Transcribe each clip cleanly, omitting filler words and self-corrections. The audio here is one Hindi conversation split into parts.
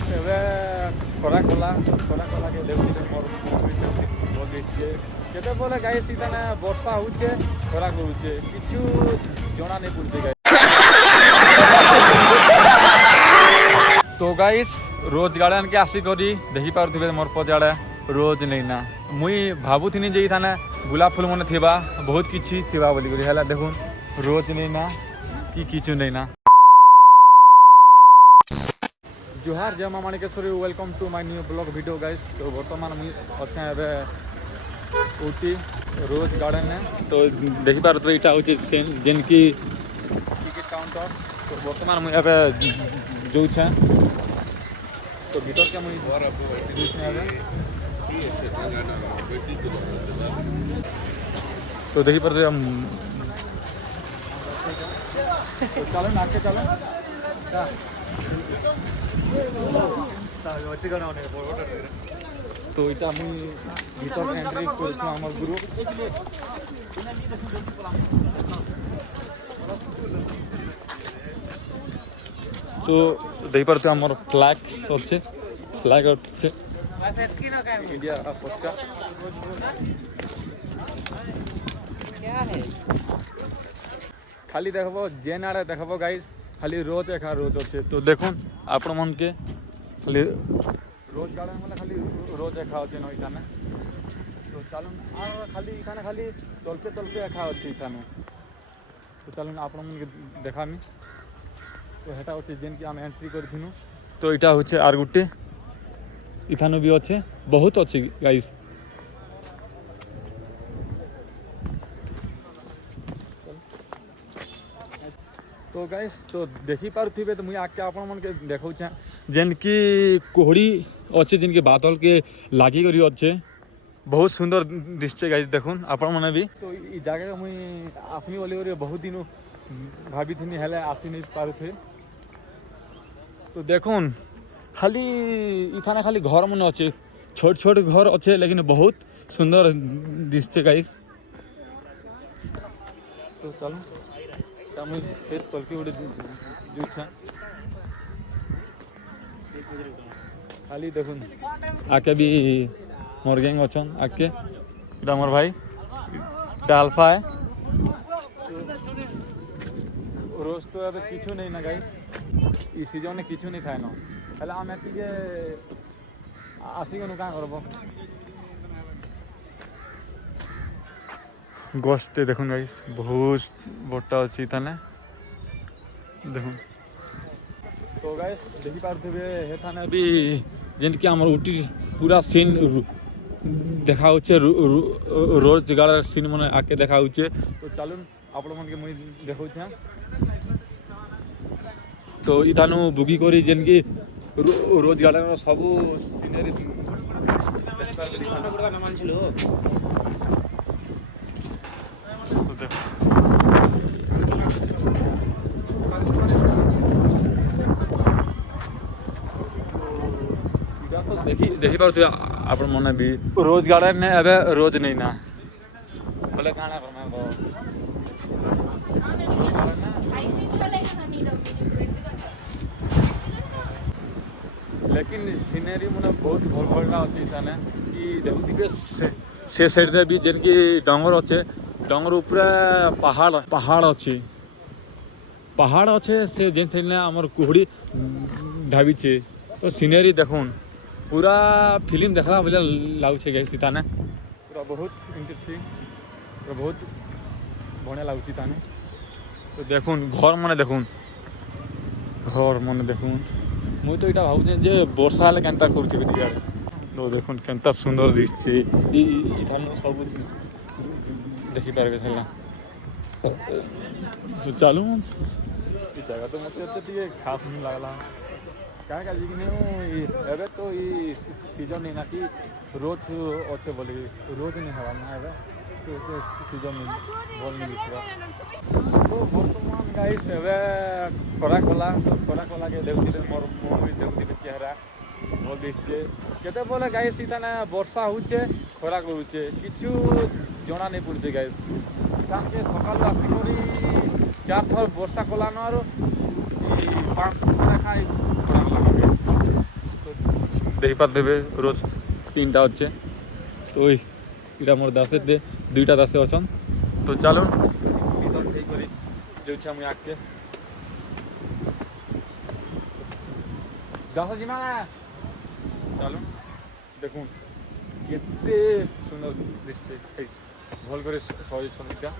गाइस एबे खरा कला के देखुले मोर बोल दिछे केते बोले गाइस इताने वर्षा होचे खरा करूचे किछु जणा नै पड़ुचे गाइस। तो गाइस रोज गार्डन के आसी करी देखि पारुथिबे मोर पजाड़े रोज नहीं ना मुई भाबुथिनी जे थाने गुलाब फूल मन थिबा बहुत किछि थिबा बोली करी हला देखुन रोज नहीं ना कि किछु नहीं ना। जोहार जय मां Manikeshwari welcome to my new blog video guys. तो वर्तमान मुई अच्छा एबे ऊटी रोज गार्डन ने तो देखि पारुथिबे इटा होचे जेन की टिकट काउंटर। तो वर्तमान मुई एबे जो छे तो भीतर के मुई तो देखी पर तो चलो नाके चलो तो इटा मुई भीतर एंट्री करछु हमर ग्रुप। तो देखी पारते हमर फ्लैग सब छे फ्लैग छे इंडिया पताका क्या है खाली देखबो जेन आड़े देखबो गाइस खाली रोज एखा रोज अच्छे। तो देखुन आपण मन के खाली रोज गार्डन वाला खाली रोज एखा अच्छे न इठाने। तो चलुन आ खाली इठाने खाली तलके एखा अच्छे इठाने। तो चलुन आपण मन के देखामी। तो हेटा होचे जेन की हम एंट्री करथिनु तो इटा होचे आर गुटे इथानो भी अच्छे बहुत अच्छे गाइस। तो गाइस तो देखी पारुथिबे तो मुई आके आपण मन के देखौ छ जेन की कोहड़ी अच्छे जेन के बादल के लागी करी अच्छे बहुत सुंदर दिसছে गाइस देखुन आपण माने भी। तो ई जगह मुई आसमी बोली करी बहुत दिन भाभी थिनी हेले आसी नहीं पारुथे। तो देखुन खाली इथाने खाली घर मन अच्छे छोट छोट घर अच्छे लेकिन बहुत सुंदर दिसছে गाइस। तो चलो तमें फिर तलके उड़े जुछा खाली देखुन आके भी मोर गैंग अछन आके इटा मोर भाई इटा अल्फा है। रोज तो अब किछु नहीं ना गाइस ई सीजन में किछु नहीं खाए ना हेला हम एतिके आसिगनु का करबो गोश्ते देखुन गाइस बहुत बट्टा अछि थाने देखुन। तो गाइस देखि पारथिबे हे थाने भी जेन कि हमर उटी पूरा सीन देखा होचे रोज गार्डन सीन मने आके देखा होचे। तो चलुन आपण मन के मुई देखौ छ। तो इथानु बुगी करी जेन की रोज गार्डन सब सीनरी देखबा ले दिखाना मान छिलो। देखी पारथिबे आपण मने भी रोज गार्डन ने एबे रोज नहीं ना बोले काना करमे गो लेकिन सीनरी मने बहुत भल भलना अछि थाने कि देखुथिबे से साइड रे भी जेन की डंगर अच्छे डंगर ऊपर पहाड़ अच्छे से जेन साइड ने हमर कुहड़ी ढाबी छे। तो सीनरी देखुन पूरा फिल्म देखला बोले लागुछे गाइस ताने पूरा बहुत इंटरेस्टिंग पूरा बहुत बढ़िया लागुछी ताने। तो देखुन घर माने देखुन मुई तो इटा भाबुछे जे वर्षा हेले केनता करूछे बिटिया। तो देखुन केनता सुंदर दिसछे ई थाने सब देखि पारबे थला। तो चलू ई जगह तो मते टिके खास नहीं लागला क्या जी कि एबे तो ई सीजन नहीं ना कि रोज अच्छे बोले रोज नहीं हवा ना एबे तो सीजन नहीं भल नहीं दिसबा। तो वर्तमान गाइस एबे खरा कला के देखुथिले मोर मुई देखुथिले चेहरा भल दिसछे केते बोले गाइस इताने वर्षा होचे खरा करूचे किछु जणा नहीं पड़ुचे गाइस। इतान के सकाल आसी करी 4 थर वर्षा कला न आरो 5 थर खाई देखिपारे रोज 3टा अच्छे तो इटा मोर दासे दे 2टा दासे अच्छन तो चलो भीतर थी कर मुझे आगे दास जी चलो देखूँ केते सुंदर दिशे भल कर सजा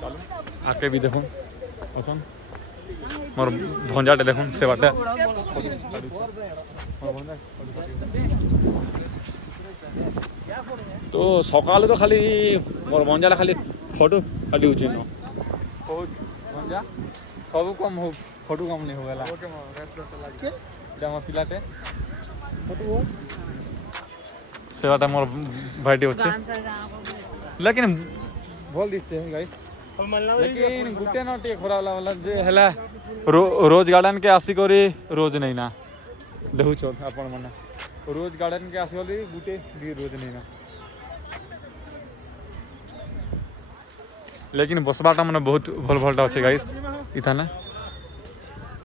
चलो आके भी देखूँ अच्छन मोर भंजाटे देखूँ से बाटे तो सकाल तो खाली मोर भंजाटा खाली फोटो खाली उची न बहुत भंजा सब कम हो फोटो कम नहीं होगला जमा पिलाटे से बाटे मोर भाईटी अच्छे लेकिन भल दिशे गाइस लेकिन गुटे न टे खराब लागला जे हला रोज गार्डन के आसी करी रोज नहीं ना देखुछ आपण माने रोज गार्डन के आसी करी गुटे भी रोज नहीं ना लेकिन बसबाटा माने बहुत भल भलटा अच्छे गाइस इथाने